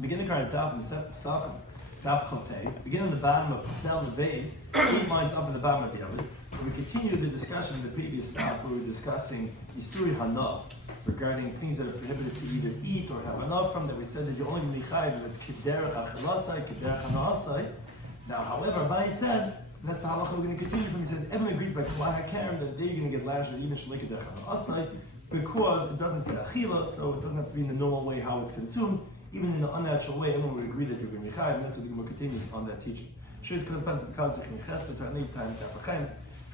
Begin the current Daf in Pesachim Daf Chavei. Begin on the bottom of down the base, 8 lines up in the bottom of the other. And we continue the discussion in the previous Daf where we were discussing Isuri Hana regarding things that are prohibited to either eat or have enough from. That we said that you're only Michayiv if it's Kederech Achelasai, Kederech Hanasai. Now, however, Abai said, and that's the halacha we're going to continue from. He says everyone agrees by Kla HaKerem that they're going to get lashes even Shalei Kederech Hanasai because it doesn't say Achila, so it doesn't have to be in the normal way how it's consumed. Even in the unnatural way, everyone would agree that you're going to be chayiv, and that's what the Gemara continues on that teaching. Shiur corresponds because of Chesed to any time Pesachim.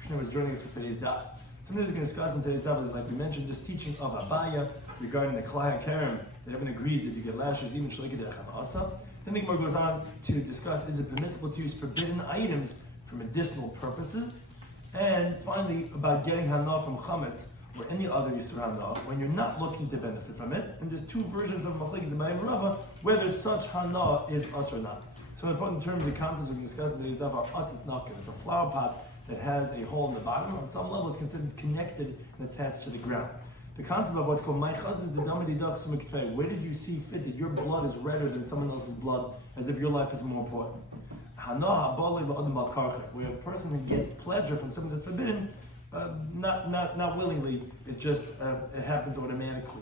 Shloimy was joining us for today's daf. Something we're going to discuss in today's daf is, like we mentioned, this teaching of Abaya regarding the Kla HaKerem that everyone agrees that you get lashes even Shalei Kederech Hanasa. Then the Gemara goes on to discuss is it permissible to use forbidden items for medicinal purposes, and finally about getting hana from chametz or any other Yisur Hana when you're not looking to benefit from it. And there's two versions of Machlekes Abaye and Rava whether such Hana is us or not. So important in terms of the concepts we discussed in today's daf are Atzis Nafkin. It's a flower pot that has a hole in the bottom. On some level it's considered connected and attached to the ground. The concept of what's called Maichaz is the Damadi Daf Sumikfei. Where did you see fit that your blood is redder than someone else's blood as if your life is more important? Hana Habali La'adam Al-Karcha, where a person gets pleasure from something that's forbidden, not willingly, it just it happens automatically.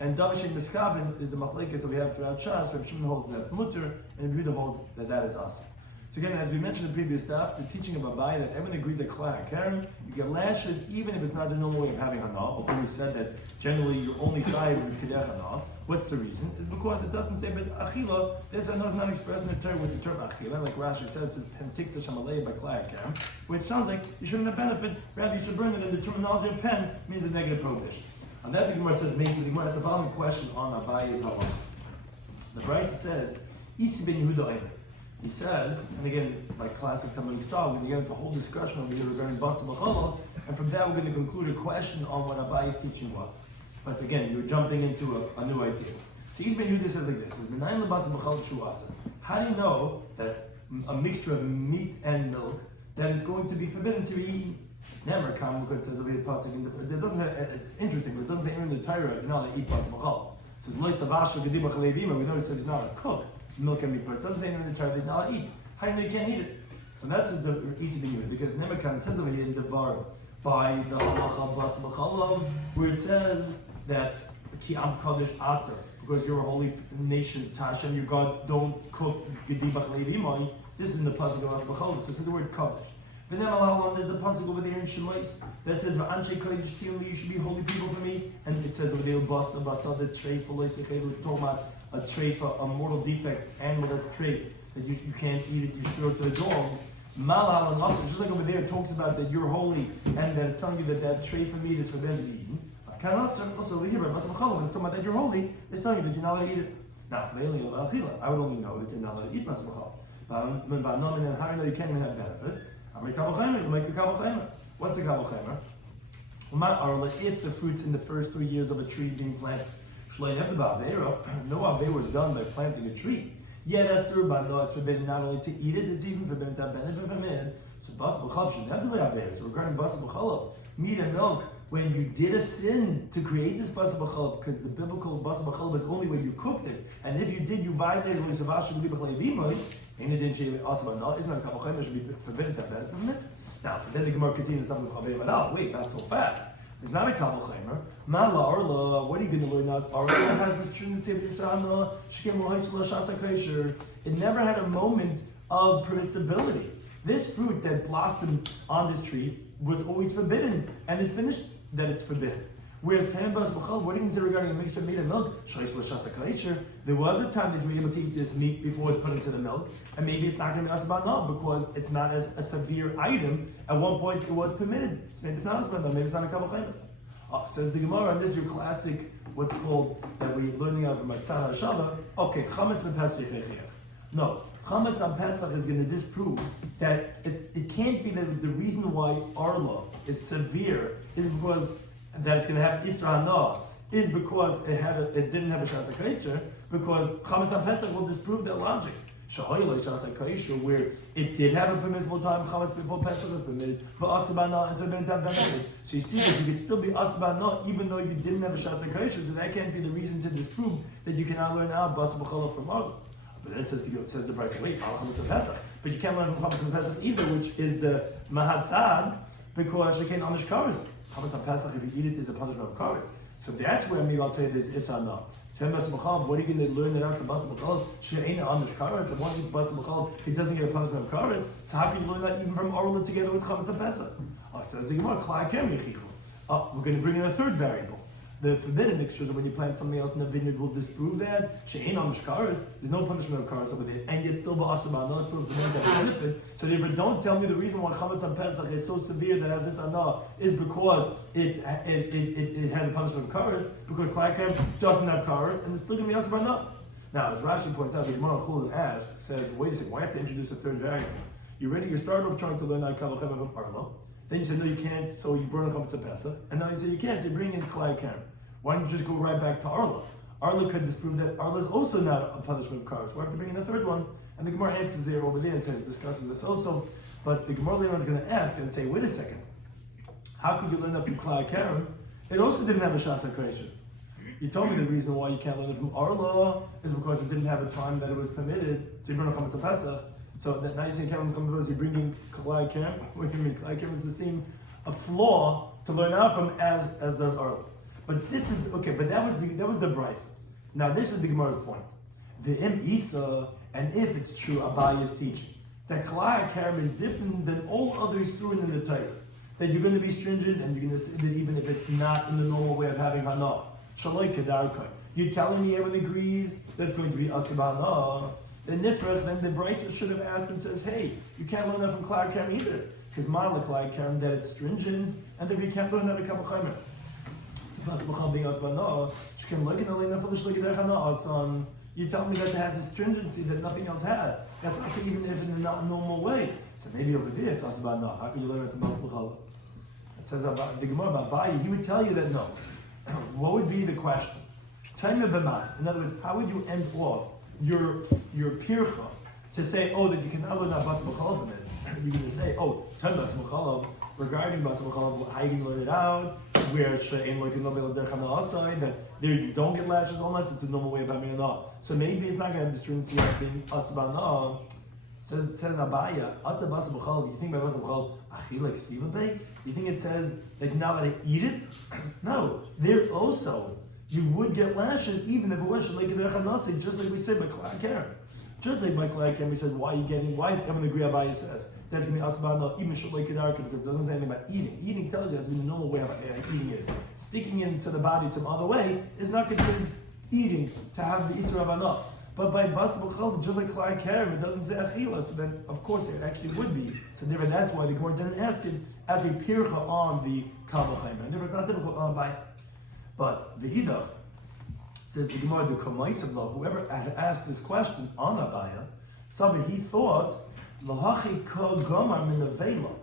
And Davashin Miskavin is the machlekes that we have throughout Shas. Rabbi Shimon holds that that's mutter, and Yehuda holds that that is us. So again, as we mentioned in the previous stuff, the teaching of Abai that everyone agrees that Kla HaKerem, you get lashes even if it's not the normal way of having Hana. Although we said that generally you're only chayiv with Kederech Hana. What's the reason? Is because it doesn't say but Achila. This Hana is not expressed in the Torah with the term Achila. Like Rashi says, it says Pentikta Shamalei by Kla HaKerem, which sounds like you shouldn't have benefit. Rather, you should bring it in the terminology of pen means a negative prohibition. On that, the Gemara says, the Gemara has the following question on Abaye's halacha. The Brisa says, Isi ben Yehuda Eimer. He says, and again, by classic Talmudic style, we're going to get the whole discussion over here regarding Basa B'Cholov, and from that we're going to conclude a question on what Abaye's teaching was. But again, you're jumping into a new idea. So Isi ben Yehuda says like this, how do you know that a mixture of meat and milk that is going to be forbidden to be eaten? Never come because it says over here pasuk. It doesn't. It's interesting, but it doesn't say in the Torah you're not allowed to eat pasuk b'chol. It says loy savasha gedibach levima. We know it says you're not allowed to cook milk and meat, but it doesn't say in the Torah that you're not allowed to eat. How do you know you can't eat it? So that's just the easy thing because Nemekan says over here in Devar by the halacha pasuk b'chol where it says that ki am kadosh ater because you're a holy nation, Tashem, your God, don't cook gedibach levima. This is in the pasuk of pasuk b'chol. So this is the word kadosh. But then there's the pasuk over there in Shemais that says "V'anshe kodesh tiyum," you should be holy people for me. And it says over there "Basa the tray for loisechelu." It's talking about a tray for a mortal defect animal that's trait that you can't eat it. You should throw it to the dogs. Malal and Asa, just like over there, it talks about that you're holy and that it's telling you that tray for meat is for them to be eaten. Also over here by Basa B'Cholov, when it's talking about that you're holy, it's telling you that you're not allowed to eat it. Now, I would only know that you're not allowed to eat Basa B'Cholov. But how do you know you can't even have benefit? You make a kabel chemer. What's the kabel chemer? If the fruits in the first 3 years of a tree being planted, no avera was done by planting a tree. Yet asur b'no, it's forbidden not only to eat it, it's even forbidden to have benefit from it. So bas b'chalav shouldn't have to be avera. So regarding bas b'chalav, meat and milk, when you did a sin to create this bas b'chalav, because the biblical bas b'chalav is only when you cooked it, and if you did, you violated l'isavashu. In addition, also isn't a kabel chemer should be forbidden to have benefit from it. Now, then the Gemara continues to wait, not so fast. It's not a kabel chemer. Mala arla, what are you going to learn out? Arla has this trinity of Yisana, shkim lo'hisla shasa kosher. It never had a moment of permissibility. This fruit that blossomed on this tree was always forbidden, and it finished that it's forbidden. Whereas Tanbas B'chol, what do you consider regarding a mixture of meat and milk? There was a time that you were able to eat this meat before it's put into the milk, and maybe it's not going to be asabah now because it's not as a severe item. At one point it was permitted, so maybe it's not asabah now, maybe it's not a kabel chemer. Says the Gemara, and this is your classic, what's called, that we're learning out from Matzah HaShava. Okay, chametz b'Pesach. No, chametz on Pesach is going to disprove that it can't be that the reason why Arla is severe is because that it's going to have Isra Hana is because it didn't have a Shasa Kaitzer, because Chametz on Pesach will disprove that logic. Where it did have a permissible time, chametz before Pesach was permitted, but asabana and so it didn't have benefit. So you see that you could still be asabana even though you didn't have a shas hakosher, so that can't be the reason to disprove that you cannot learn out bas b'chala from Arla. But then it says the price, wait, chametz from Pesach, but you can't learn from chametz from Pesach either, which is the mahatzad, because you can't onish kares. Chametz from Pesach, if you eat it, is a punishment of kares. So that's where maybe I'll tell you there's isana. What are you going to learn it out to Bas B'chal? She'ena Anish Kares. If one eats Bas B'chal, he doesn't get a punishment of Kares. So how can you learn that even from Orla together with Chametz and Pesach? Says the Gemara, Klai Kem Yechichu. We're going to bring in a third variable. The forbidden mixtures, when you plant something else in the vineyard, will disprove that. She'ena Anish Kares. There's no punishment of Kares over there, and yet still Ba'asabah, no, still the benefit. So therefore, don't tell me the reason why Chametz and Pesach is so severe that has this anah is because it has a punishment of Kares, because Klai Kem doesn't have Kares, and it's still going to be Asabah no. Now, as Rashi points out, the Gemara Chulin asks, says, wait a second, why have to introduce a third variable? You started off trying to learn out Kavach from Arla, then you said, no, you can't, so you burn a Chametz and Pesach, and now you say you can't, so you bring in Klai Kem. Why don't you just go right back to Arla? Arla could disprove that Arla is also not a punishment of Kares. We have to bring in a third one, and the Gemara answers there over there and discusses this also. But the Gemara later on is going to ask and say, wait a second, how could you learn that from Klai Kerem? It also didn't have a Shas HaKosher. You told me the reason why you can't learn it from Arla is because it didn't have a time that it was permitted, so you burn a Chametz and Pesach. So that now you say Kerem because you bring in Klai Kerem. What do you mean? Klai Kerem is the same a flaw to learn out from as does Arla. But this is okay. But that was the Bryce. Now this is the Gemara's point. The Im Isa, and if it's true, Abaya's teaching that Klai Kerem is different than all other Yisurin in the Torah. That you're going to be stringent, and you're going to say that even if it's not in the normal way of having Hana, Shaloi Kedarkai. You're telling me everyone agrees that's going to be Asibana. Then Nifrach, then the Bryce should have asked and says, hey, you can't learn that from Klai Kerem either, because Ma'ala Klai Kerem that it's stringent, and then you can't learn that a couple chaimer. You tell me that it has a stringency that nothing else has. That's also even if in a not normal way. So maybe over there it's also about no. How can you learn it to Masbuchala? It says about the Gemara about Bayi, he would tell you that no. What would be the question? In other words, how would you end off your pircha to say, oh, that you cannot learn that Masbuchala from it? You're going to say, oh, tell Masbuchala regarding Masbuchala, how you can learn it out. Where she'en lo kinobel derchana asai, that there you don't get lashes unless it's a normal way of having an ah. So maybe it's not going to have the stringency of being asabana. Says Abaya, ata bas b'chal. You think by bas b'chal achila ksiva bay? You think it says that you're not allowed to eat it? No, there also you would get lashes even if it was she'en lo derchana asai, just like we said by Klai Kerem. Just like by Klai Kerem, we said why is everyone agree? Abaya says that's going to be asabana even she'en lo kedarka, because it doesn't say anything about eating. Eating tells you that's the normal way of eating is. Sticking into the body some other way is not considered eating to have the Isra of Anah. But by Bas B'chal, just like Klai Kerem, it doesn't say Achila, so then of course it actually would be. So therefore that's why the Gemara didn't ask it as a pircha on the Kabbalah Chaim. And therefore it's not difficult on by. But the Hidach says the Gemara, the Kamaisav law, whoever had asked this question on Abaya, Sabi, he thought, Lahachi Ka Gamar Min Nevela.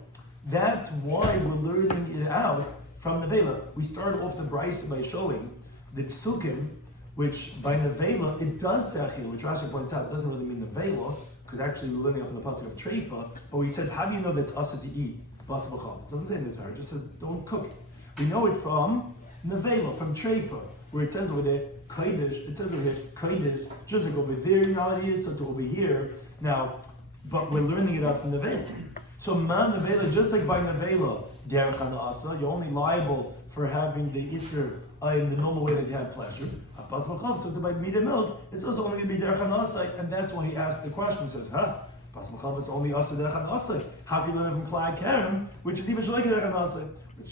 That's why we're learning it out from Nevela. We started off the Bryce by showing the Psukim, which by Nevela, it does say Achil, which Rashi points out, it doesn't really mean Nevela, because actually we're learning off from the Pasuk of Treifa, but we said, how do you know that it's Asa to eat? Bas B'chal. It doesn't say in the Torah, it just says, don't cook it. We know it from Nevela, from Treifa, where it says over there, Kodesh, it says over here, Kodesh, just like over there, you're not allowed to eat it, so to over here. Now, but we're learning it out from Nevela. So man Nevela, just like by Nevela, Derech Asa, you're only liable for having the Isser in the normal way that you have pleasure. So by meat and milk, it's also only going to be Derech Asa, and that's why he asked the question. He says, Bas B'chal is only Asa Derech Asa. How can you learn from Klai Kerem, which is even Shalek Derech Asa?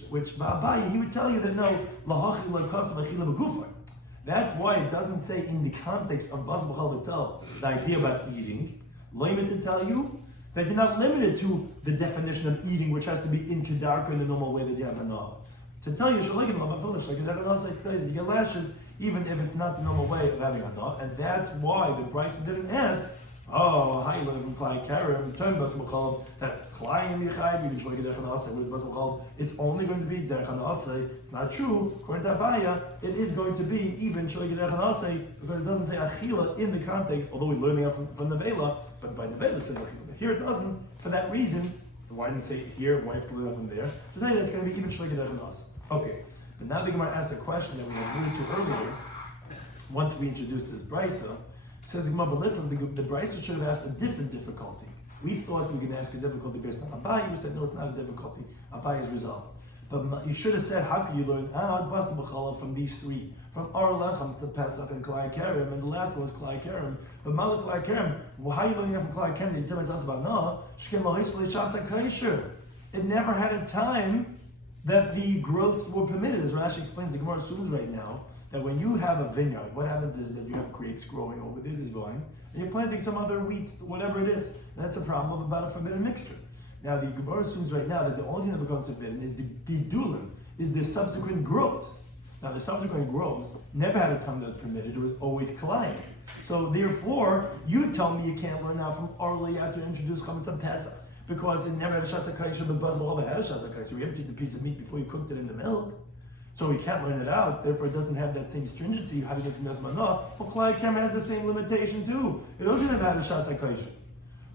Which Ba'abai, he would tell you that no, Lahachi L'Kasa V'Achila B'Gufay. That's why it doesn't say in the context of Bas B'chal itself, the idea about eating, limited to tell you that you're not limited to the definition of eating, which has to be in Kedarka in the normal way that you have Hana. To tell you, you get lashes, even if it's not the normal way of having Hana. And that's why the Bryce didn't ask, Oh, hi, even Klai Karim, turn Basal Chalab, that Klai and Yechayim, you can show Derech Hanasei with Basal Chalab, it's only going to be Derech Hanasei. It's not true. According to Abaya, it is going to be even Shoy Derech Hanasei, because it doesn't say Achila in the context, although we're learning out from Nevela, but by Nevela it says Achila. Here it doesn't. For that reason, why didn't it say here, why have to learn out from there? So today that's going to be even Shoy Derech Hanasei. Okay, but now the Gemara asks a question that we had alluded to earlier, once we introduced this Brisa. Says the Brisa should have asked a different difficulty. We thought we were going to ask a difficulty based on Abaye. We said no, it's not a difficulty. Abaye is resolved. But you should have said, how could you learn out Basa B'chala from these three? From Ar Lechem, it's a Pesach and Klai Karim, and the last one was Klai Karim. But Malak Klai Karim, well, how are you learning out from Klai Karim? The Yitim is about no. Shkem Lohishle Shasa Kaisher. It never had a time that the growths were permitted. As Rashi explains, the Gemara assumes right now that when you have a vineyard, what happens is that you have grapes growing over there, these vines, and you're planting some other wheats, whatever it is. And that's a problem about a forbidden mixture. Now the Gemara assumes right now that the only thing that becomes forbidden is the bidulim, is the subsequent growths. Now the subsequent growths never had a time that was permitted, it was always kalayim. So therefore, you tell me you can't learn now from Arli to introduce chametz on Pesach, because it never had a shasa kaisha, but Bazal had a shasa kaisha. You emptied the piece of meat before you cooked it in the milk. So we can't learn it out, therefore it doesn't have that same stringency. How do you get from Nesmanah? Well, Klai Karim has the same limitation too. It doesn't have a Shasa Kaisha.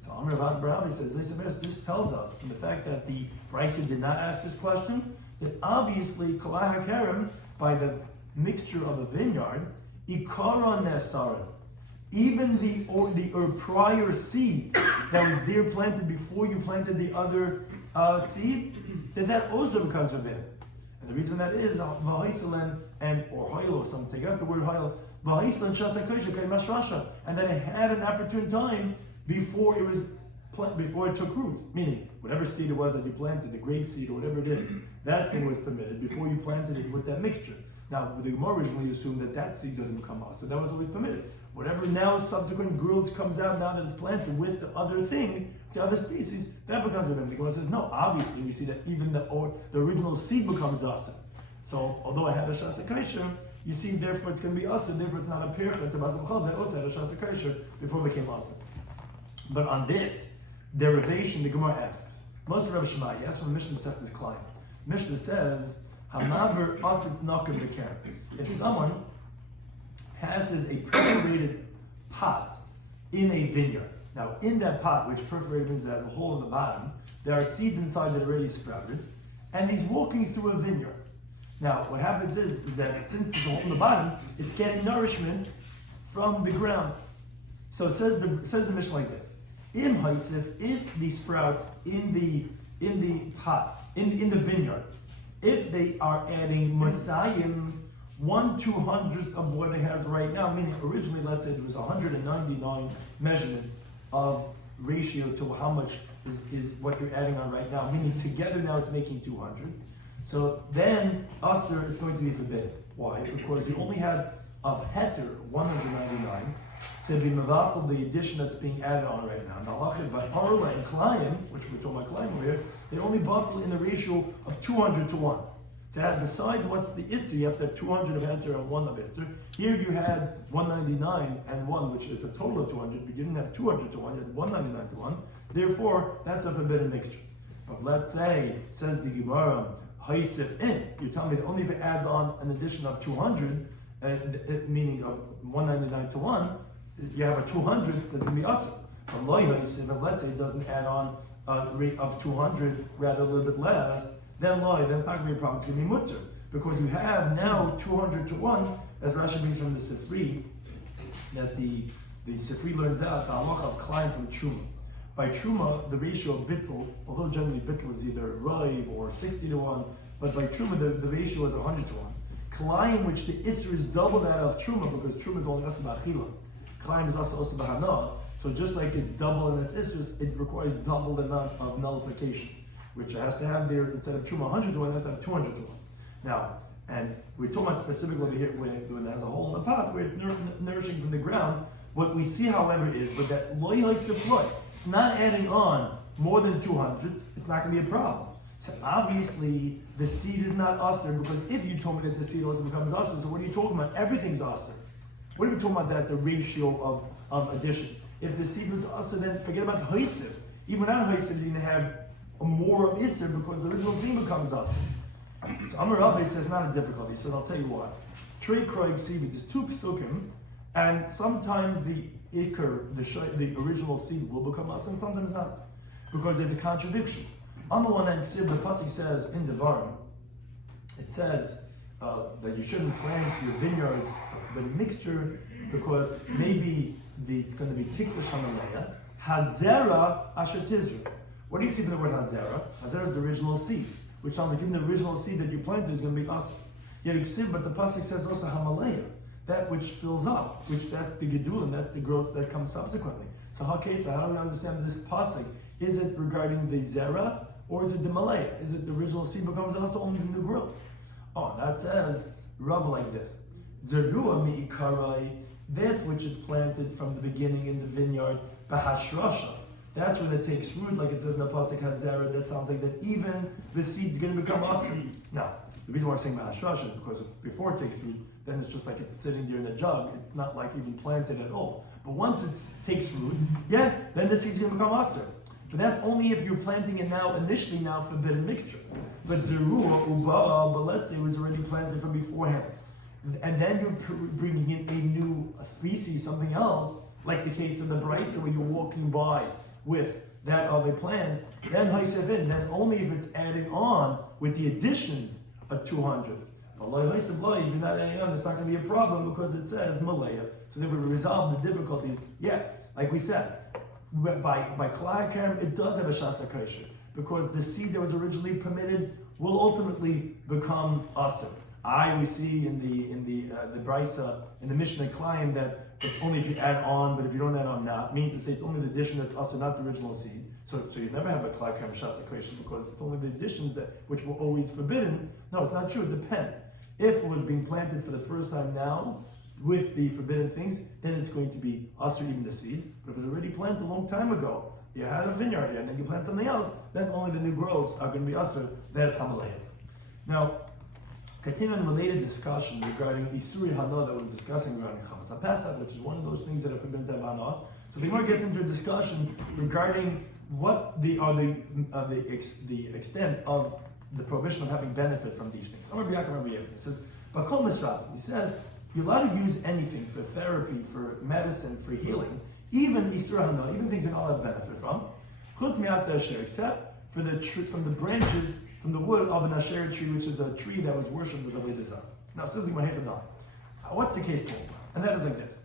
So Amr Avad Barabi says, this tells us, from the fact that the Brisa did not ask this question, that obviously Klai Karim, by the mixture of a vineyard, Ikaron Nesaran, even the prior seed that was there planted before you planted the other seed, that also becomes forbidden. And the reason that is v'haiselen and or hoil or something. Take out the word hoil. V'haiselen shasa kosher k'mashrasha, and that it had an opportune time before it was before it took root. Meaning, whatever seed it was that you planted, the grape seed or whatever it is, that thing was permitted before you planted it with that mixture. Now, the Gemara originally assumed that seed doesn't become us, so that was always permitted. Whatever now subsequent growth comes out now that it's planted with the other thing, the other species, that becomes forbidden. The Gemara says, no, obviously we see that even the original seed becomes asa. So, although I had a shasa kaisher, you see, therefore it's going to be asa, therefore it's not a pircha to basam chal, that also had a shasa kaisher before it became asa. But on this derivation, the Gemara asks, most of Rabbi Shloimy, he asks from the Mishnah Seth this client. Mishnah says, Hamaver atzitz nakim beker. If someone passes a perforated pot in a vineyard, now in that pot, which perforated means it has a hole in the bottom, there are seeds inside that are already sprouted, and he's walking through a vineyard. Now, what happens is that since there's a hole in the bottom, it's getting nourishment from the ground. So it says the Mishnah like this: Im haisif, if the sprouts in the pot, in the vineyard, if they are adding Masayim 1/200th of what it has right now, meaning originally, let's say there was 199 measurements of ratio to how much is what you're adding on right now, meaning together now it's making 200. So then, Asr, it's going to be forbidden. Why? Because you only had of Heter 199 to be Mavatal, the addition that's being added on right now. Now, halach is by Arla and Klayim, which we're talking about Klayim over here, they only bottle in the ratio of 200 to 1. So besides what's the Isser, you have to have 200 of Heter and 1 of Isser. Here you had 199 and 1, which is a total of 200, but you didn't have 200 to 1, you had 199 to 1. Therefore, that's a forbidden mixture. But let's say, says the Gemara, Haisif in, you're telling me that only if it adds on an addition of 200, meaning of 199 to 1, you have a 200th that's going to be us. But if let's say it doesn't add on a rate of 200, rather a little bit less, then that's not going to be a problem, it's going to be mutter. Because you have now 200 to 1, as Rashi brings from the Sifri, that the Sifri learns out the halach of Klein from Truma. By Truma, the ratio of Bittul, although generally Bittul is either Raib or 60 to 1, but by Truma the ratio is 100 to 1. Klein, which the Isser is double that of Truma, because Truma is only Asa B'achila. Klein is also B'hana. So just like it's double in its Isser, it requires double the amount of nullification, which it has to have there, instead of Truma 100 to 1, it has to have 200 to 1. Now, and we're talking about specifically over here when it has a hole in the pot, where it's nourishing from the ground. What we see, however, is but that loy loy, it's not adding on more than 200s, it's not going to be a problem. So obviously, the seed is not usher, because if you told me that the seed also becomes usher, so what are you talking about? Everything's usher. What are we talking about that the ratio of addition? If the seed was also, then forget about Hoysif. Even without Hoysif, you didn't have a more of Isser because the original thing becomes us. So Amar Rabbi says not a difficulty. He says, I'll tell you why. Trey Kroig Seed, there's two psukim, and sometimes the Iker, the original seed will become us, and sometimes not. Because there's a contradiction. On the one hand, the pasuk says in Devarim, it says that you shouldn't plant your vineyards with a mixture because maybe it's going to be tikkush hamalaya. Hazera asher tizru. What do you see from the word hazera? Hazera is the original seed, which sounds like even the original seed that you planted is going to be awesome. Yet but the pasuk says also hamalaya, that which fills up, which that's the gedul and that's the growth that comes subsequently. So how do we understand this pasuk? Is it regarding the zera or is it the malaya? Is it the original seed becomes also only the new growth? Oh, that says Rav like this: Zerua mi'ikarai, that which is planted from the beginning in the vineyard, bahashrasha. That's when it takes root, like it says in the pasuk hazera. That sounds like that even the seed's going to become awesome. Now, the reason why I'm saying bahashrasha is because before it takes root, then it's just like it's sitting there in a jug. It's not like even planted at all. But once it takes root, then the seed's going to become awesome. But that's only if you're planting it initially forbidden mixture. But zerua, uba, but let's say it was already planted from beforehand. And then you're bringing in a new species, something else, like the case of the brisa where you're walking by with that of a plant, then haisevin, then only if it's adding on with the additions of 200. If you're not adding on, it's not going to be a problem because it says malaya. So therefore we resolve the difficulty. It's, like we said, by Klai it does have a shasa kosher because the seed that was originally permitted will ultimately become asur. We see in the brisa in the Mishnah claim that it's only if you add on, but if you don't add on, not. Meaning to say it's only the addition that's asur, not the original seed. So you never have a Klai Kerem shasa kosher because it's only the additions which were always forbidden. No, it's not true. It depends. If it was being planted for the first time now with the forbidden things, then it's going to be asur even the seed. But if it was already planted a long time ago, you had a vineyard here, and then you plant something else, then only the new growths are going to be asur. That's hamalaya. Now, continuing a related discussion regarding Isuri Hana that we're discussing regarding Chamas HaPesach, which is one of those things that are forbidden to have Hana. So the Gemara gets into a discussion regarding what the extent of the prohibition of having benefit from these things. He says, Bakol Misrabim. He says, you're allowed to use anything for therapy, for medicine, for healing, even Isur Hana, even things you're not allowed to benefit from, Chutz Mi'atzeh Asher, except from the branches, from the wood of an Asher tree, which is a tree that was worshipped as a Avodah Zarah. Now, says the Gemara, what's the case called? And that is like this.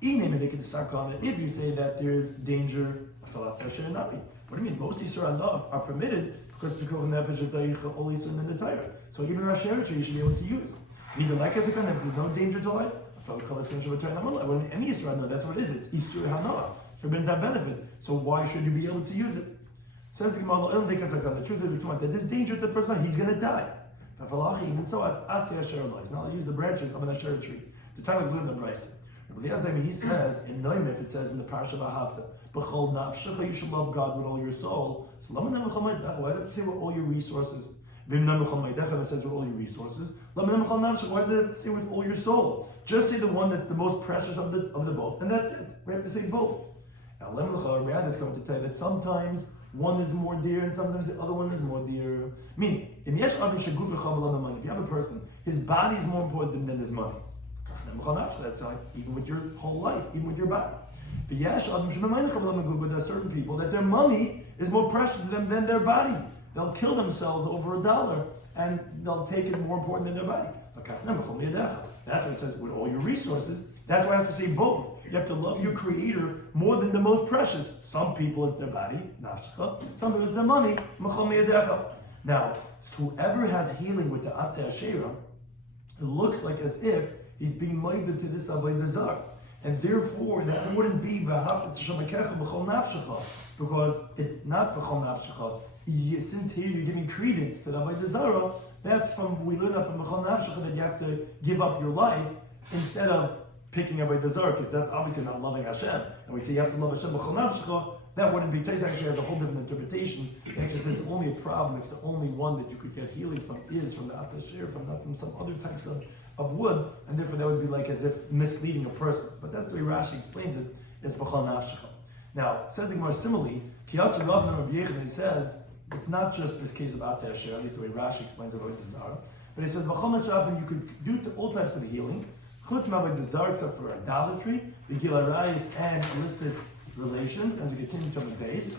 If you say that there is danger, what do you mean? Most Isur Hana are permitted because Pekov Nefesh is Daicha only soon in the Torah. So even a Asher tree you should be able to use. Either like as a kind, if there's no danger to life, when any Isur Hana, that's what it is. It's Isur Hana, forbidden to have benefit. So why should you be able to use it? Says the Gemara, the truth is that there's danger to the person, he's going to die. Even so, it's Atzei Asher Eloi. Now I'll use the branches of an Asher tree. The time of the Brisa. He says in Noimif, it says in the Parsha V'Ahavta, B'chol nafshecha, you should love God with all your soul. So why does it have to say with all your resources? It says with all your resources. Why does it have to say with all your soul? Just say the one that's the most precious of the both, and that's it. We have to say both. Now, Riyad is going to tell you that sometimes one is more dear and sometimes the other one is more dear. Meaning, if you have a person, his body is more important than his money. That's like even with your whole life, even with your body. But there are certain people that their money is more precious to them than their body. They'll kill themselves over $1 and they'll take it more important than their body. That's what it says with all your resources. That's why it has to say both. You have to love your creator more than the most precious. Some people it's their body, some people it's their money. Now, whoever has healing with the Atzei Asherah, it looks like as if he's being minded to this Avodah Zarah. And therefore, that wouldn't be because it's not b'chol nafshecha. Since here you're giving credence to the Avodah Zarah, that's we learn that from b'chol nafshecha that you have to give up your life instead of picking Avodah Zarah, because that's obviously not loving Hashem. And we say you have to love Hashem b'chol nafshecha. That wouldn't be. Tais actually has a whole different interpretation. It actually says the only problem if the only one that you could get healing from is from the Atzei Asherah, not from some other types of wood, and therefore that would be like as if misleading a person. But that's the way Rashi explains it is b'chol nafshecha. Now, says the Gemara similarly, Kiyasa Rav Nam Rabbi Yechon, it says, it's not just this case of Atzei Asher, at least the way Rashi explains about the Zar, but it says, b'chol nafshecha, you could do all types of healing, chutz ma'aved the Zar, except for idolatry, the Gil Arayis, and illicit relations, as we continue to the base,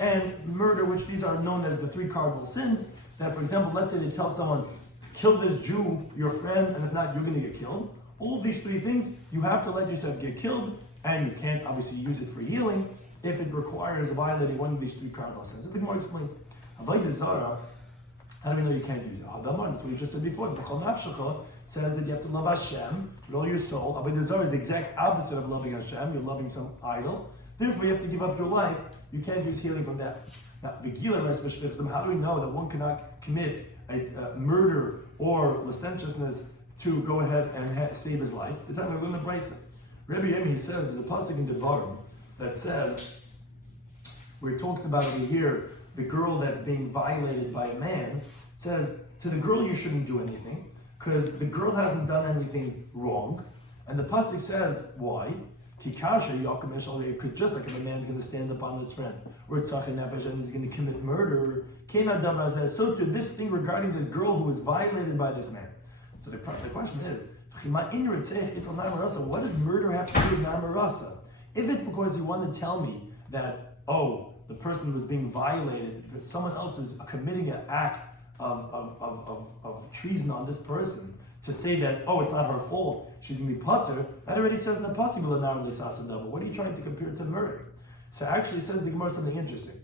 and murder, which these are known as the three cardinal sins, that, for example, let's say they tell someone, kill this Jew, your friend, and if not, you're going to get killed. All of these three things, you have to let yourself get killed, and you can't obviously use it for healing if it requires violating one of these three cardinal sins. As the Gemara explains, Avodah Zarah, how do we know you can't use it? Hadamar, that's what we just said before. The B'chol Nafshecha says that you have to love Hashem with all your soul. Avodah Zarah is the exact opposite of loving Hashem. You're loving some idol. Therefore, you have to give up your life. You can't use healing from that. Now, how do we know that one cannot commit a murder or licentiousness to go ahead and save his life? The time we learn the Brisa. Rabbi Yomi says, there's a pasuk in Devarim that says, where he talks about over here, the girl that's being violated by a man, says, to the girl you shouldn't do anything, because the girl hasn't done anything wrong. And the pasuk says, why? Kikasha Yakum Eshal, could just like if a man's going to stand up on his friend, or Tzachei Nefesh and he's going to commit murder, Kena Davar says, so to this thing regarding this girl who was violated by this man. So the question is, what does murder have to do with Namarasa? If it's because you want to tell me that, oh, the person was being violated, but someone else is committing an act of treason on this person, to say that, oh, it's not her fault, she's going to be pater, that already says in the pasuk, what are you trying to compare to murder? So actually says the Gemara something interesting.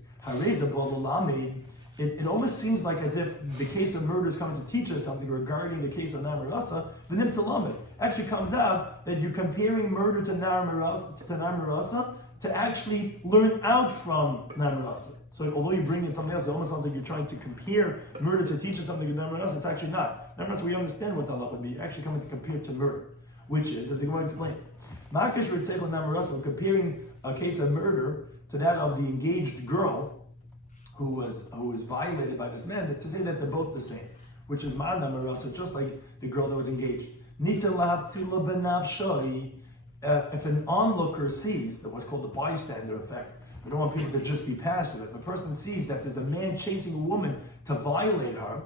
It almost seems like as if the case of murder is coming to teach us something regarding the case of Nar Marasa. V'nim Tzalamed actually comes out that you're comparing murder to Nar Marasa to actually learn out from Nar Marasa. So although you bring in something else, it almost sounds like you're trying to compare murder to teach us something with Nar Marasa. It's actually not. Nar Marasa, we understand what Allah would be actually coming to compare to murder, which is, as the Gemara explains, Ma'akesh Ritzeichel Nar Marasa, comparing a case of murder to that of the engaged girl who was violated by this man, to say that they're both the same, which is Ma'ana Marasa, just like the girl that was engaged. Nita lahatzila benavshoi, if an onlooker sees, that what's called the bystander effect, we don't want people to just be passive. If a person sees that there's a man chasing a woman to violate her,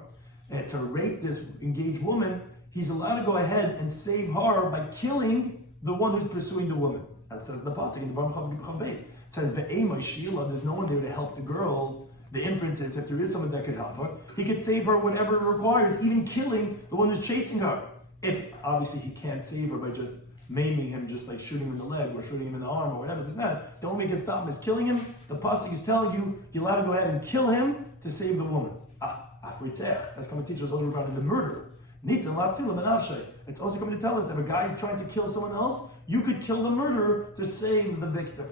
and to rape this engaged woman, he's allowed to go ahead and save her by killing the one who's pursuing the woman. As says the pasuk in the Baruch Chav Beis. It says ve'ema shila, there's no one there to help the girl. The inference is, if there is someone that could help her, he could save her whatever it requires, even killing the one who's chasing her. If, obviously, he can't save her by just maiming him, just like shooting him in the leg or shooting him in the arm or whatever. There's not. The only way you can stop him is killing him. The pasuk is telling you, you're allowed to go ahead and kill him to save the woman. That's coming to teach us also regarding the murder. It's also coming to tell us that if a guy is trying to kill someone else, you could kill the murderer to save the victim.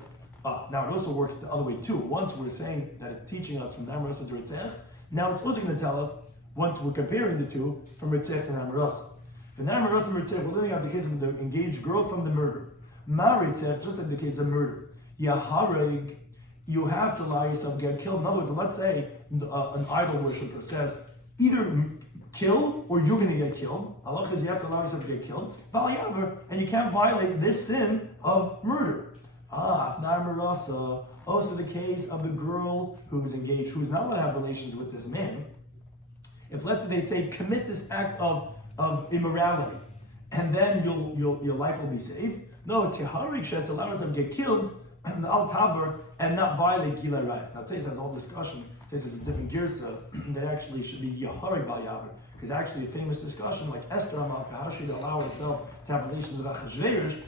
Now it also works the other way too. Once we're saying that it's teaching us from Namarasa to Ritzech, now it's also going to tell us, once we're comparing the two, from Ritzech to Namarasa. The Namarasa and Ritzech, we're looking at the case of the engaged girl from the murder. Ma Ritzech, just like the case of murder. Yahareg, you have to allow yourself to get killed. In other words, let's say an idol worshiper says, either kill or you're going to get killed. Allah says you have to allow yourself to get killed. And you can't violate this sin of murder. Also the case of the girl who's engaged, who's not allowed to have relations with this man. If let's say they say commit this act of immorality, and then your life will be saved. No, Tiharik says to allow yourself to get killed and al-tavar and not violate Gilai rights. Now Tais has all discussion. Tais has a different girsa that actually should be Yaharik Val-Yavar. Because actually a famous discussion like Esther Amalka, how should allow herself to have relations with Achashverosh?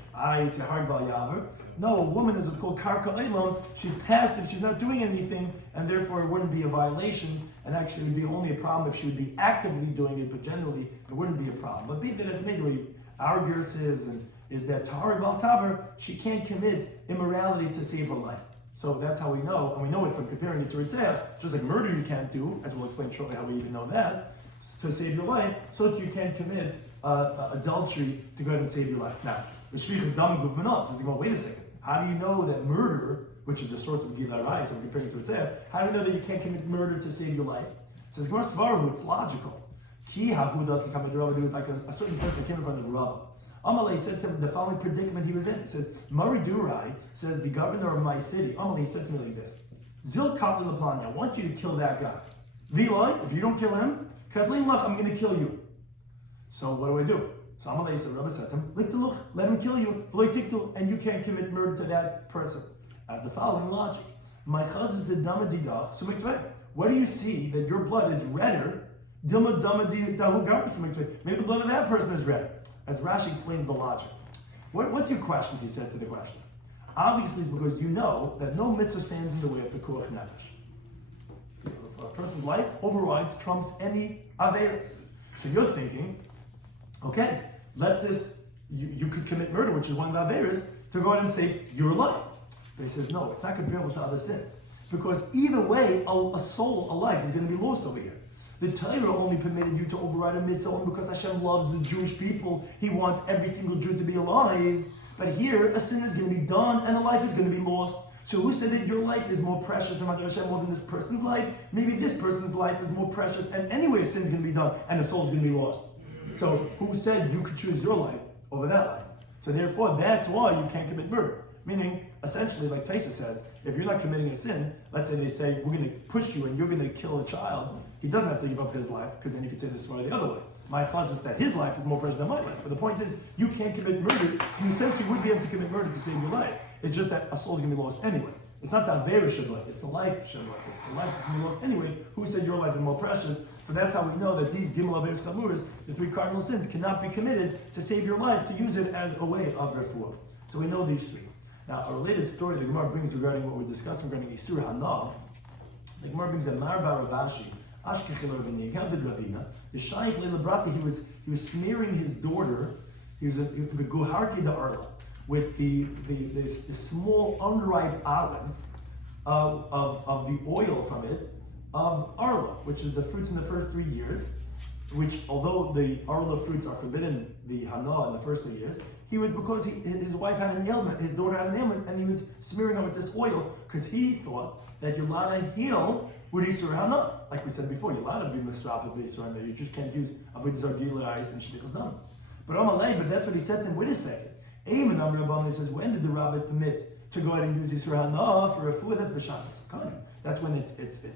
It's Yaharik Val-Yavar. No, a woman is what's called Karka Eilon. She's passive, she's not doing anything, and therefore it wouldn't be a violation, and actually it would be only a problem if she would be actively doing it, but generally it wouldn't be a problem. But being that it's made our girsa is that Tahar Val-Tavar, she can't commit immorality to save her life. So that's how we know, and we know it from comparing it to Ritzech, just like murder you can't do, as we'll explain shortly how we even know that, to save your life, so that you can't commit adultery to go ahead and save your life. Now, the Shlich is Dam Guf Menot says, wait a second, how do you know that murder, which is the source of Gilai Rai, so comparing it to Ritzech, how do you know that you can't commit murder to save your life? Says Gemara Svaru, it's logical. Ki Hahu doesn't come into Rav, there was like a certain person that came in front of Rav. Amalei said to him the following predicament he was in. He says, Mari Durai, says the governor of my city, Amalei said to me like this, Zil Katli Lapani, I want you to kill that guy. Viloi, if you don't kill him, Katlim Lach, I'm going to kill you. So what do I do? So Amalei said, Rabbi said to him, Liktaluch, let him kill you, V'loi Tiktul, and you can't commit murder to that person. As the following logic, my chaz is the dama didach sumiktve. What do you see that your blood is redder? Maybe the blood of that person is red. As Rashi explains the logic. What's your question? He said to the questioner. Obviously, it's because you know that no mitzvah stands in the way of the pikuach nefesh. A person's life overrides, trumps any aveir. So you're thinking, okay, let this, you could commit murder, which is one of the aveirs, to go ahead and save your life. But he says, no, it's not comparable to other sins. Because either way, a soul, a life, is going to be lost over here. The Torah only permitted you to override a mitzvah only because Hashem loves the Jewish people. He wants every single Jew to be alive. But here, a sin is going to be done and a life is going to be lost. So who said that your life is more precious from Hashem more than this person's life? Maybe this person's life is more precious, and anyway a sin is going to be done and a soul is going to be lost. So who said you could choose your life over that life? So therefore, that's why you can't commit murder. Meaning, essentially, like Taisa says, if you're not committing a sin, let's say they say, we're going to push you and you're going to kill a child, he doesn't have to give up his life, because then you could say this way or the other way. My chaz is that his life is more precious than my life. But the point is, you can't commit murder. You essentially would be able to commit murder to save your life. It's just that a soul is going to be lost anyway. It's not that Avera should life, it's the life should life. It's the life that's going to be lost anyway. Who said your life is more precious? So that's how we know that these Gimel Averes Chamuras, the three cardinal sins, cannot be committed to save your life, to use it as a way of refuah. So we know these three. Now, a related story the Gemara brings regarding what we're discussing regarding Isur Hana. The Gemara brings a Marba Ravashi, Ashkechel Ravini, Gavdid Ravina. The Shaykh Leilabrati, he was smearing his daughter. He was the Guharki da Arla with the small unripe olives of the oil from it of Arla, which is the fruits in the first 3 years. Which, although the Arla fruits are forbidden, the Hana in the first 3 years, he was because his wife had an ailment, his daughter had an ailment, and he was smearing her with this oil because he thought that you're allowed to heal with Yisur Hana. Like we said before, you're allowed to be Misrap with Yisur Hana. You just can't use Avodah Zargila ice and Shtickles done. But that's what he said to him. Wait a second. Ayman Amr Abba says, when did the rabbis permit to go ahead and use Yisur Hana for refuah? That's B'shas HaSakana. That's when it's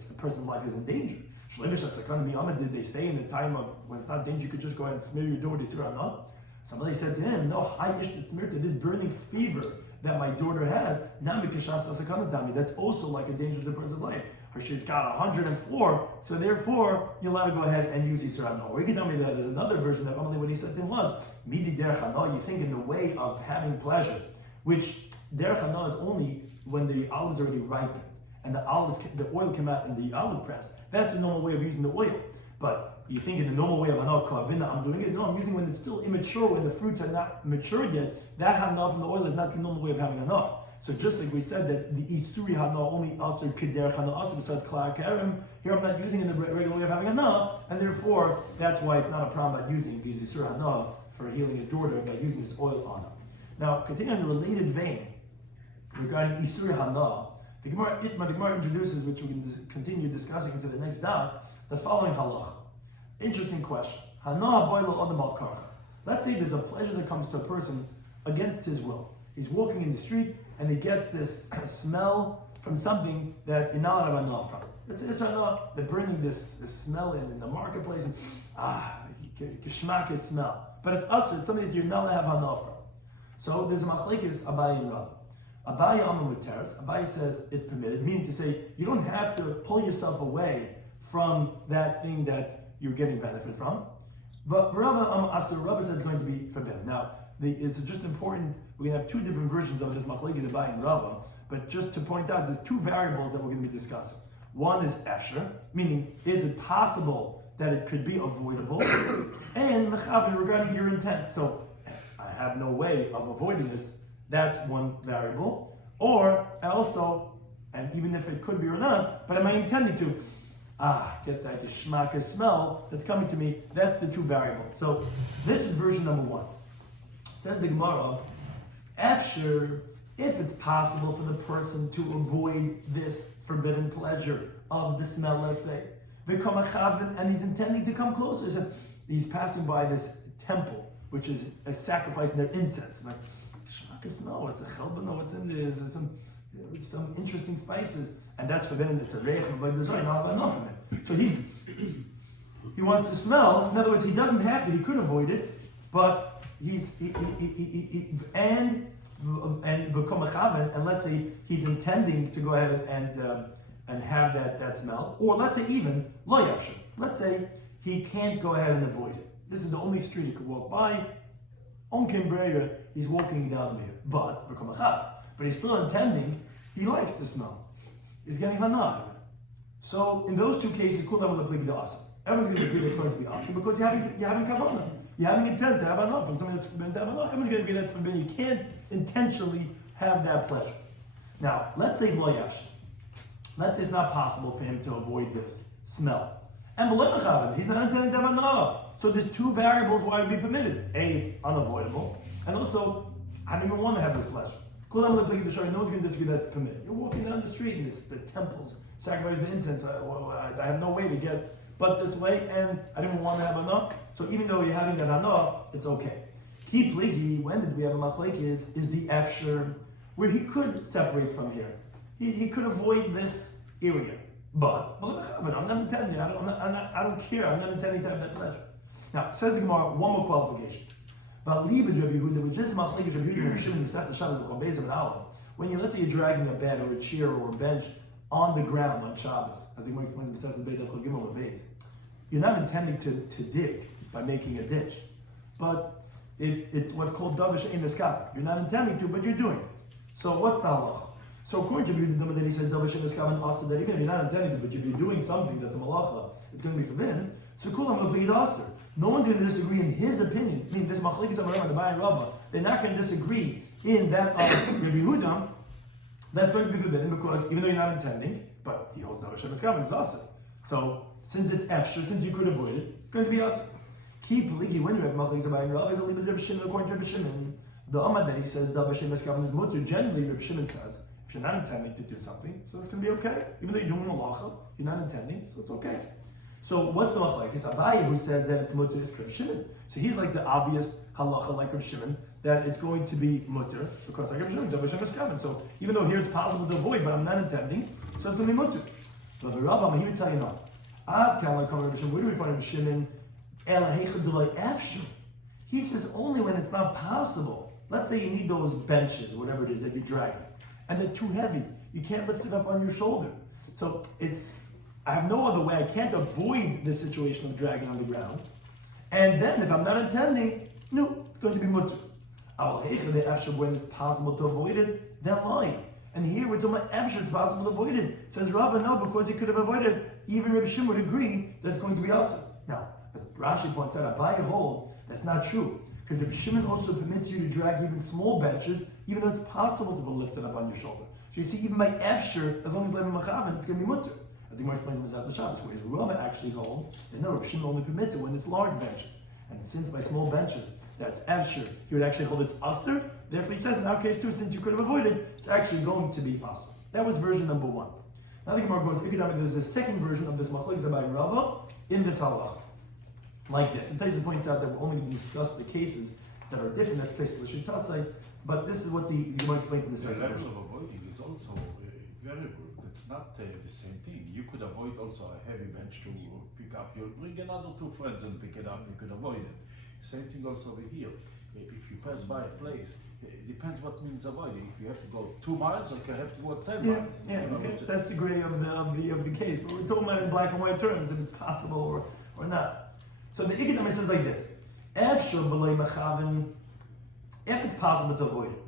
a person's life is in danger. Shloime Shasakana Miyamad, did they say in the time of when it's not danger, you could just go ahead and smear your door with Yisur Hana? Somebody said to him, no, this burning fever that my daughter has, that's also like a danger to the person's life. Or she's got 104, so therefore you're allowed to go ahead and use Yisur Hana. Or you can tell me that there's another version that only what he said to him was, Midi derech hana, you think in the way of having pleasure, which derech hana is only when the olives are already ripened and the oil came out in the olive press. That's the normal way of using the oil. But you think in the normal way of hana kavina, I'm doing it. No, I'm using when it's still immature, when the fruits are not matured yet. That hana from the oil is not the normal way of having hana. So just like we said that the isuri hana only also keder hana also besides klar karim. Here I'm not using it in the regular way of having hana, and therefore that's why it's not a problem about using these isur hana for healing his daughter by using this oil on her. Now, continuing in a related vein regarding isur hana, the Gemara introduces, which we can continue discussing into the next daf, the following halacha. Interesting question. Let's say there's a pleasure that comes to a person against his will. He's walking in the street and he gets this smell from something that you're not allowed to know from. It's they're burning this smell in the marketplace and geschmack is smell. But it's something that you're not allowed to have hana from. So there's a machlekes Abaye and Rav. Abaye Amar Muteres. Abaye says it's permitted, meaning to say you don't have to pull yourself away from that thing that you're getting benefit from. But Rava says it's going to be forbidden. Now, it's just important, we're going to have two different versions of this machlekes Abaye and Rava, but just to point out, there's two variables that we're going to be discussing. One is efsher, meaning is it possible that it could be avoidable, and mechaven regarding your intent. So I have no way of avoiding this. That's one variable. Or also, and even if it could be or not, but am I intending to get that geschmack smell that's coming to me? That's the two variables. So this is version number one. Says the Gemara, efsher, if it's possible for the person to avoid this forbidden pleasure of the smell, let's say, and he's intending to come closer. So he's passing by this temple which is a sacrifice in their incense. Like, shmakas, no, it's a chelba, no, what's in there? There's some interesting spices, and that's forbidden. It's a reich, but there's really not enough in it. So he wants to smell. In other words, he doesn't have to. He could avoid it, but and let's say he's intending to go ahead and have that smell, or let's say even lo yafshir. Let's say he can't go ahead and avoid it. This is the only street he could walk by. On Kimbreya, he's walking down here, but he's still intending. He likes the smell. He's getting hana out of it. So in those two cases, kulam will apply the asa. Everyone's going to agree that it's going to be asa because you're having kavanah. You're having intent to have enough from something that's forbidden to have enough. Everyone's going to agree that's forbidden. You can't intentionally have that pleasure. Now, let's say lo yafshir. Let's say it's not possible for him to avoid this smell. And he's not intending to have enough. So there's two variables why it would be permitted. A, it's unavoidable, and also, I don't even want to have this pleasure. No one's going to disagree that's permitted. You're walking down the street and the temples sacrifice the incense. I have no way to get but this way, and I didn't want to have enough. So even though you're having that enough, it's okay. Key pligi, when did we have a machlek is the efshir, where he could separate from here. He could avoid this area. But I'm not intending. I don't care. I'm not intending to have that pleasure. Now, says the Gemara, one more qualification. When you, let's say you're dragging a bed or a chair or a bench on the ground on Shabbos, as the Gemara explains, you're not intending to dig by making a ditch, but it's what's called davish ein eskava. You're not intending to, but you're doing it. So what's the halacha? So according to the that he says davish ein eskava and also that even if you're not intending to, but if you're doing something that's a malacha, it's going to be forbidden. So kulam leplid aser. No one's going to disagree in his opinion. I mean, this machlekes amarim and the Bayin Rabbah, they're not going to disagree in that of Rabbi Yehuda. That's going to be forbidden because even though you're not intending, but he holds davish ein eskava, it's aser. So since it's efshir, since you could avoid it, it's going to be aser. Keep ligi when you have machlekes amarim Rabbah is a little bit Rabbi Shimon according to Rabbi Shimon. The Amad that he says davish ein eskava is mutter. Generally, Rabbi Shimon says if you're not intending to do something, so it's going to be okay. Even though you're doing malacha, you're not intending, so it's okay. So what's the machlek? It's Abaye who says that it's mutter is Rabbi Shimon. So he's like the obvious halacha like Rabbi Shimon that it's going to be mutter because like Rabbi Shimon, davish ein eskava. So even though here it's possible to avoid, but I'm not intending, so it's going to be mutter. But the Rav, I'm here to tell you now. Where do we find Rabbi Shimon? He says only when it's not possible. Let's say you need those benches, whatever it is that you're dragging, and they're too heavy. You can't lift it up on your shoulder. So I have no other way. I can't avoid the situation of dragging on the ground. And then if I'm not intending, no, it's going to be mutter. When it's possible to avoid it, then lying. And here we're talking about efshir, it's possible to avoid it. Says Rava, no, because he could have avoided it. Even Rabbi Shimon would agree that it's going to be also. Now, as Rashi points out, Abaye holds that's not true. Because Rabbi Shimon also permits you to drag even small benches, even though it's possible to lift it up on your shoulder. So you see, even by efshir, as long as Levi Machavan, it's going to be mutter. As the Gemara explains in the Zat Shabbos, whereas Rava actually holds that no, Rabbi Shimon only permits it when it's large benches. And since by small benches, that's efshir, he would actually hold it's aser. Therefore, he says in our case too, since you could have avoided, it's actually going to be aser. That was version number one. Now the Gemara goes, there's a second version of this machlekes Abaye Rava in this halacha, like this. And Taisa points out that we're only going to discuss the cases that are different. That's Taisa l'Shittasai, but this is what the Gemara explains in the second version. The level of avoiding is also very good. It's not the same thing. You could avoid also a heavy bench to pick up. You'll bring another two friends and pick it up. You could avoid it. Same thing also over here. If you pass by a place, it depends what means avoiding. If you have to go 2 miles or you have to go 10 miles. Yeah, okay. That's the gray of the case. But we're talking about in black and white terms if it's possible or not. So the Ikadam says like this: if it's possible to avoid it,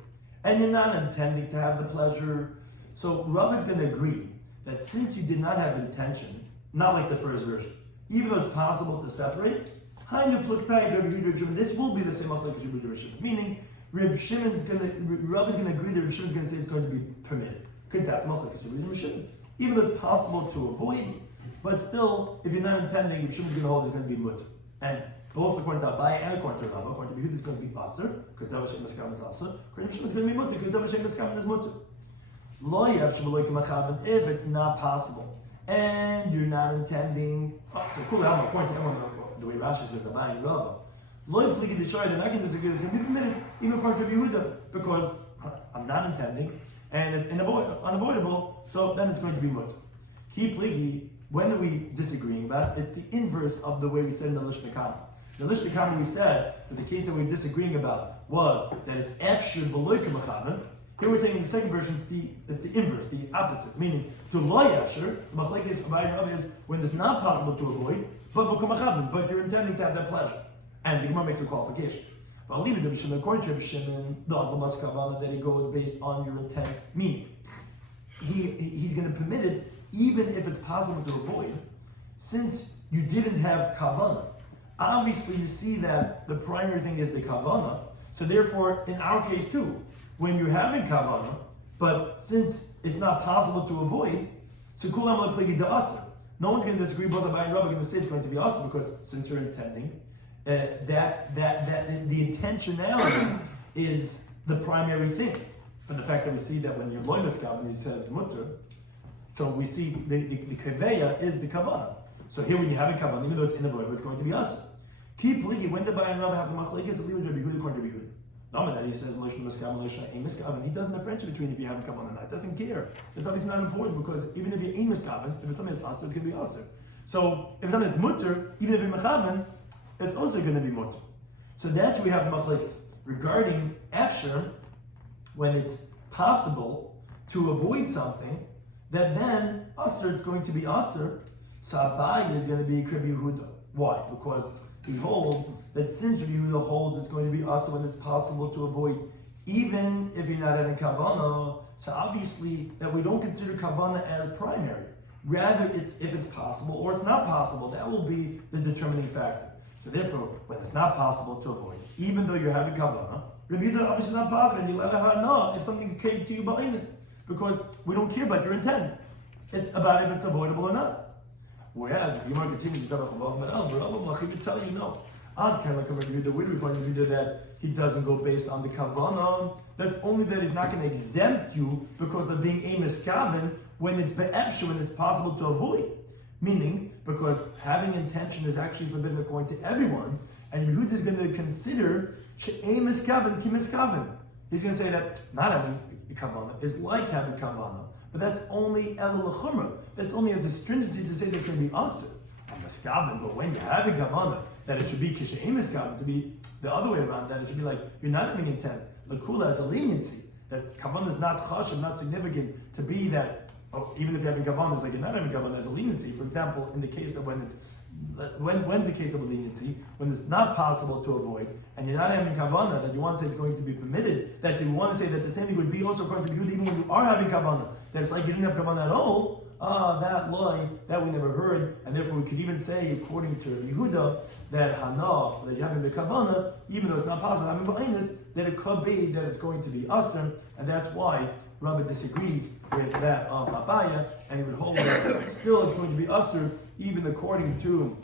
and you're not intending to have the pleasure, so Rav is going to agree that since you did not have intention, not like the first version, even though it's possible to separate, this will be the same machlekes as Rabbi Shimon. Meaning, Rav is going to agree that Rabbi Shimon is going to say it's going to be permitted. Because that's machlekes as Rabbi Shimon. Even though it's possible to avoid, but still, if you're not intending, Rabbi Shimon is going to hold it's going to be mutter. And both according to Abaye and according to Rava, according to Yehuda, it's going to be aser, because davish ein eskava is aser. According to Shimon, it's going to be mutter, because davish ein eskava is mutter. Lo yafshir v'lo yikamachaven, if it's not possible, and you're not intending, so cool, according to everyone, the way Rashi says Abaye and Rava, Lo Pligi the Shari, then I can disagree. It's going to be permitted even according to Yehuda because I'm not intending and it's unavoidable. So then it's going to be mutter. Ki Pligi. When are we disagreeing about? It's the inverse of the way we said in the Lishna Kama. In the Lishna Kama we said that the case that we're disagreeing about was that it's Efshir V'loy K'machavan. Here we're saying in the second version it's the inverse, the opposite. Meaning, to Loy Efshir, the Machlekes is when it's not possible to avoid, but V'k'machavan, but you're intending to have that pleasure. And the Gemara makes a qualification. But I'll leave it to B'Shimon. According to B'Shimon, the Azlamas Kavana, that he goes based on your intent. Meaning, he's going to permit it even if it's possible to avoid, since you didn't have kavana. Obviously, you see that the primary thing is the kavana. So therefore, in our case too, when you're having kavana, but since it's not possible to avoid, so kulam pligi de aser. No one's going to disagree. Both Abai and Rabbi are going to say it's going to be aser because since you're intending, that the intentionality is the primary thing. And the fact that we see that when you're loy miskaven, he says mutter. So we see the kaveya is the kavana. So here when you have a kavana, even though it's inavoidable, it's going to be us. Keep pligi. When did Abai and Rabbi have the machlekes? It leaves Rabbi Yehuda according to Rabbi Yehuda. Not that he says loishna miskaven, loishna ein miskaven. He doesn't differentiate between if you have a kavana or not. He doesn't care. It's obviously not important because even if you're ein miskaven, if it's something that's aser, it's going to be aser. So if it's something that's mutter, even if you're mechaven, it's also going to be mutter. So that's where we have the machlekes regarding efshir when it's possible to avoid something. That then Aser is going to be Aser, so Abai is going to be Rabbi Yehuda. Why? Because he holds that since Rabbi Yehuda holds it's going to be Aser when it's possible to avoid, even if you're not having Kavana, so obviously that we don't consider Kavana as primary. Rather, it's if it's possible or it's not possible, that will be the determining factor. So therefore, when it's not possible to avoid, even though you're having Kavana, Rabbi Yehuda obviously not bothered, and you let her know if something came to you by this. Because we don't care about your intent. It's about if it's avoidable or not. Whereas if you want to continue to talk about he would tell you no. Where do we find Yehuda that he doesn't go based on the kavana? That's only that he's not going to exempt you because of being a miskaven when it's be'efshu, when it's possible to avoid. Meaning, because having intention is actually forbidden according to everyone, and Yehuda is going to consider she'e miskaven ki miskaven. He's going to say that not having kavana is like having kavana, but that's only el l'chumra. That's only as a stringency to say there's going to be aser and miskaven. But when you're having kavana, that it should be kisheim miskaven, to be the other way around. That it should be like you're not having intent. L'kula as a leniency. That kavana is not chashav, not significant. To be that even if you're having kavana, it's like you're not having kavana as a leniency. For example, in the case of when's the case of a leniency? When it's not possible to avoid, and you're not having kavana, that you want to say it's going to be permitted, that you want to say that the same thing would be also according to Yehuda, even when you are having kavana, that it's like you didn't have kavana at all, that lie, that we never heard, and therefore we could even say, according to Yehuda, that hana, that you're having the kavana, even though it's not possible, having b'ainis, that it could be that it's going to be aser, and that's why Rabbi disagrees with that of Abaya, and he would hold that still it's going to be aser, even according to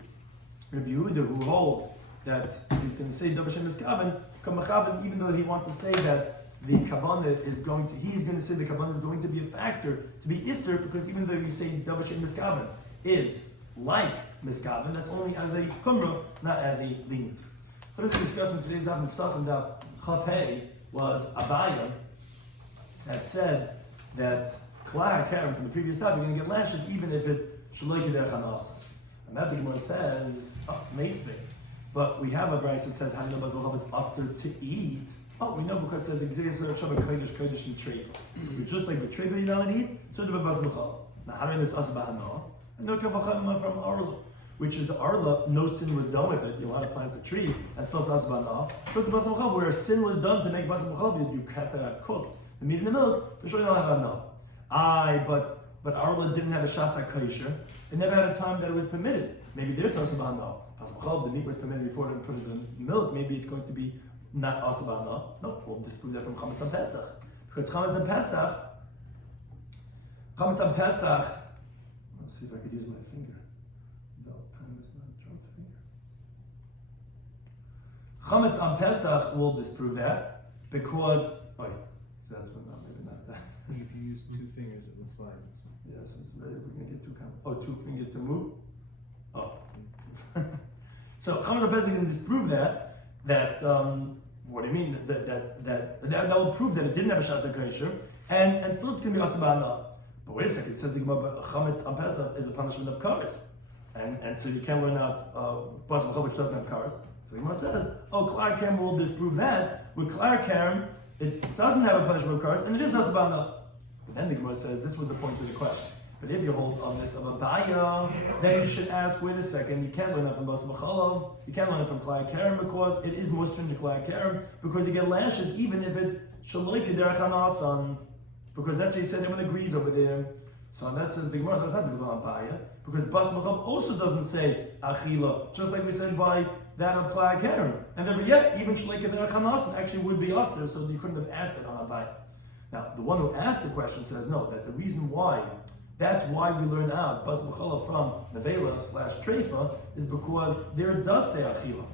Rabbi Yehuda, who holds that he's going to say Daf Yomi miskaven, kamachaven, even though he wants to say that the kavanah is going to, he's going to say the kavanah is going to be a factor to be isser, because even though you say Daf Yomi miskaven is like miskaven, that's only as a chumrah, not as a leniency. Something to discuss in today's Daf Pesachim Daf Chaf Hey was Abaya that said that Kla HaKerem from the previous Daf, you're going to get lashes even if it Shaloi K'derech HaNasa. And that the Gemara says, Meisvei. But we have a brayso that says, Hanina Bazal is aser to eat. Oh, we know because it says, Exeris Shabbat Kodesh, Kodesh, and Treifa. Just like with Treifa, you don't eat, so do Bazal Chal. Now, how do we know it's aser b'hana? And no kavacham from Arla, which is Arla, no sin was done with it. You want to plant the tree, and still it's aser b'hana. So the Bazal Chal, where sin was done to make Bazal Chal, you cut that out cooked. The meat and the milk, for sure you don't have hana. But Arla didn't have a shasa kosher. It never had a time that it was permitted. Maybe there it's asabah no. The meat was permitted before it put it in milk. Maybe it's going to be not asabah no. No, we'll disprove that from chametz on Pesach. Because chametz on Pesach. Let's see if I could use my finger. The pen is not John's finger. Chametz on Pesach will disprove that because. So that's what. No, maybe not that. If you use two fingers, it will slide. Yes, we're going to get two fingers to move. Oh. So Chametz on Pesach can disprove that that what do you mean that will prove that it didn't have a shasa kosher, and still it's going to be asabana. But wait a second, it says the Gemara chametz on Pesach is a punishment of cars, and so you can't learn out basar which doesn't have cars. So the Gemara says, oh, Klar Kerem will disprove that. With Klar Kerem, it doesn't have a punishment of cars, and it is asabana. But then the Gemara says this was the point of the question. But if you hold on this of a baya, then you should ask, wait a second, you can't learn that from Basar B'chalav, you can't learn it from Klai Kerem because it is more stringent Klai Kerem, because you get lashes even if it's Shaloi Kederech HaNasan, because that's what he said, everyone agrees over there. So and that says the Gemara, that's not the Gemara on baya, because Basar B'chalav also doesn't say Achila, just like we said by that of Klai Kerem. And therefore, yeah, even Shaloi Kederech HaNasan actually would be Aser, so you couldn't have asked it on a baya. Now, the one who asked the question says no, that the reason why that's why we learn out Basar B'chalav from Nevela / Treifa is because there it does say Achila.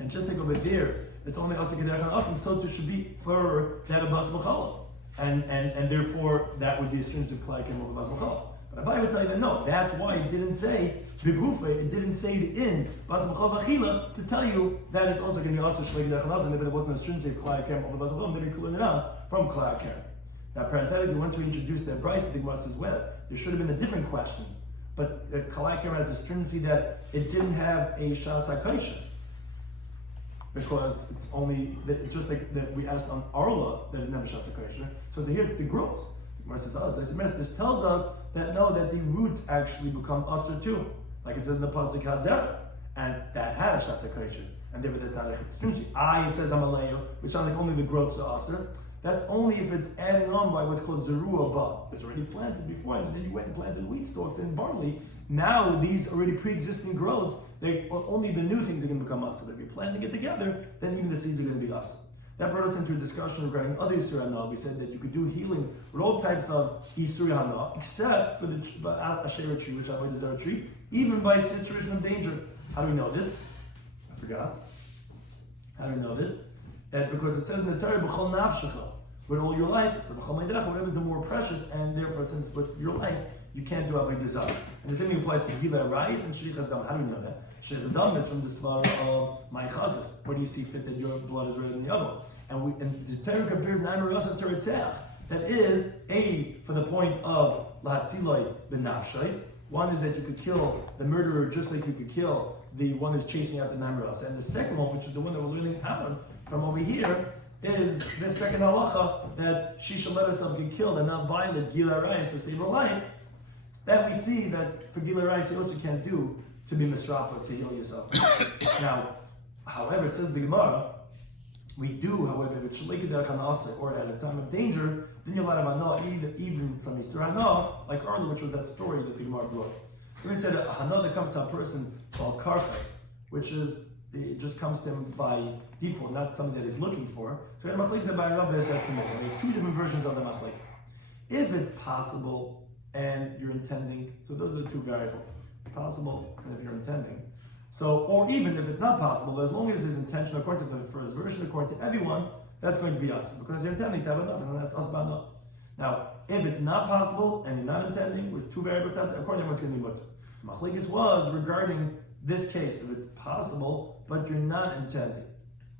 And just like over there, it's only Asa Kederech HaNasan, so too should be for that of Basar B'chalav. And therefore, that would be a stringent Klai Kerem over Basar B'chalav. But Abai would tell you that no, that's why it didn't say the Gufa, it didn't say it in Basar B'chalav Achila to tell you that it's also going to be Asa Shalei Kederech HaNasan, and if it wasn't a stringent Klai Kerem over Basar B'chalav, then you could learn it out from Klai Kerem. Now, parenthetically, once we introduced that price, the Gemara says, well, there should have been a different question. But Klai Kerem has a stringency that it didn't have a Shas HaKosher. Because it's only, just like that we asked on Arla that it didn't have a Shas HaKosher. So here it's the gross. The Gemara says, oh, this tells us that no, that the roots actually become Aser too. Like it says in the Pasuk Hazer. And that had a Shas HaKosher. And therefore there's not a stringency. It says Amaleo, which sounds like only the growths are Aser. That's only if it's adding on by what's called Zerua Ba. It's already planted before, and then you went and planted wheat stalks and barley. Now these already pre-existing growths, only the new things are going to become us. So if you're planting it together, then even the seeds are going to be us. That brought us into a discussion regarding other Yisur Hana. We said that you could do healing with all types of Yisur Hana, except for the Asherah tree, which avoid the Zara tree, even by situation of danger. How do we know this? I forgot. How do we know this? Because it says in the Torah, B'chol nafshecha, with all your life, so B'chol meidecha, whatever is the more precious, and therefore, since with your life, you can't do avodah zarah. And the same thing applies to Gila Rais and Shrichas Dam. How do we know that? Shrichas Dam is from the Svar of my Chazas. Where do you see fit that your blood is redder than the other one? And the Torah compares Naimar Yosef to Ritzach. That is, for the point of Lahatziloi B'nafshay. One is that you could kill the murderer just like you could kill the one who's chasing out the Naimar Yosef. And the second one, which is the one that we're learning out from over here, is this second halacha that she should let herself get killed and not violate Gila Rais to save her life. That we see that for Gila Rais you also can't do to be misrapa, to heal yourself. Now, however, says the Gemara, we do, however, if it's Shalei Kederech HaNasan or at a time of danger, then you're allowed to Hana, even from Yisur Hana, like earlier, which was that story that the Gemara brought. We said a Hana that comes to a person called Karfa, which is, it just comes to him by default, not something that he's looking for. So we had machlekes by Rabbi that we have two different versions of the machlekes. If it's possible and you're intending, so those are the two variables. It's possible and if you're intending. So, or even if it's not possible, as long as there's intention according to the first version, according to everyone, that's going to be us. Because you're intending to have enough, and that's us about enough. Now, if it's not possible and you're not intending, with two variables, according to everyone's going to be mutter. Machlekes was regarding this case, if it's possible, but you're not intending.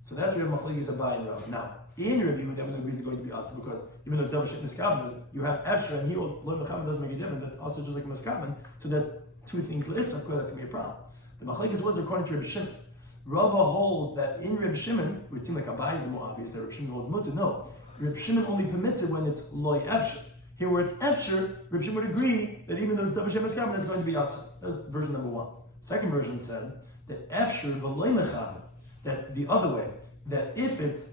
So that's where machlekes Abai and Rav. Now, in your view, everyone agrees it's going to be us, because even though double shit miskaven, you have Efsha and heels, lo mechaven doesn't make a difference. That's also just like miskaven. So that's two things list, of course that's going to be a problem. The machlekes was according to Reb Shimon. Rava holds that in Reb Shimon, it would seem like Abai is the more obvious, that Reb Shimon holds mutter. No, Reb Shimon only permits it when it's loy Efsha. Here where it's Efsha, Reb Shimon would agree that even though it's double shit miskaven, it's going to be us. That's version number one. Second version said that Efsher v'loy mechaven, that the other way, that if it's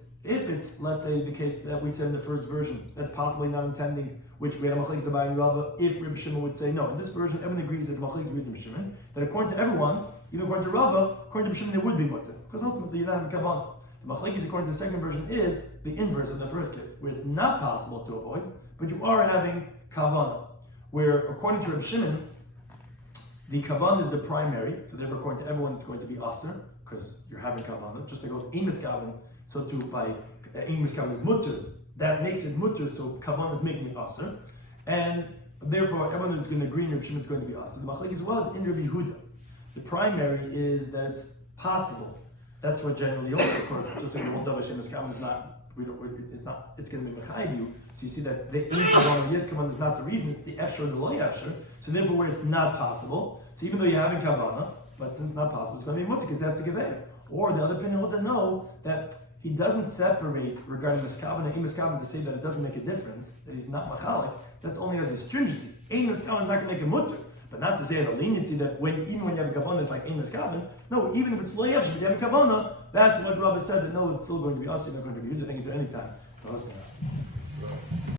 let's say the case that we said in the first version, that's possibly not intending, which we had machlekes Abai and Rava, if Reb Shimon would say no. In this version, everyone agrees as machlekes with Reb Shimon that according to everyone, even according to Rava, according to Reb Shimon there would be mutter, because ultimately you're not having kavanah. The machlekes according to the second version is the inverse of the first case, where it's not possible to avoid, but you are having kavanah. Where according to Reb Shimon, the kavanah is the primary, so therefore according to everyone it's going to be aser, because you're having kavanah, just like with Emes Kavan, so too by Emes Kavan is mutter, that makes it mutter, so kavanah is making it aser, and therefore everyone is going to agree in Reb Shimon is going to be aser. The machlekes was in Rabbi Yehuda. The primary is that it's possible That's what generally holds. Of course, just like the whole Davar Shem Eskavan is not. It's going to be mechayiv you. So you see that the in kavanah yes kavanah is not the reason. It's the efshar and the loy efshar. So therefore, where it's not possible. So even though you're having kavanah, but since it's not possible, it's going to be mutter because that's the gevei. Or the other opinion was that no, that he doesn't separate regarding miskavan and imiskavan to say that it doesn't make a difference, that he's not machalik. That's only as a stringency. Ein miskavan is not going to make a mutter. But not to say as a leniency that even when you have a kavanah, it's like ein miskavan. No, even if it's loy efshar, but you have a kavanah, that's what Rabbi said that no, it's still going to be us, it's not going to be you to think it at any time. So that's the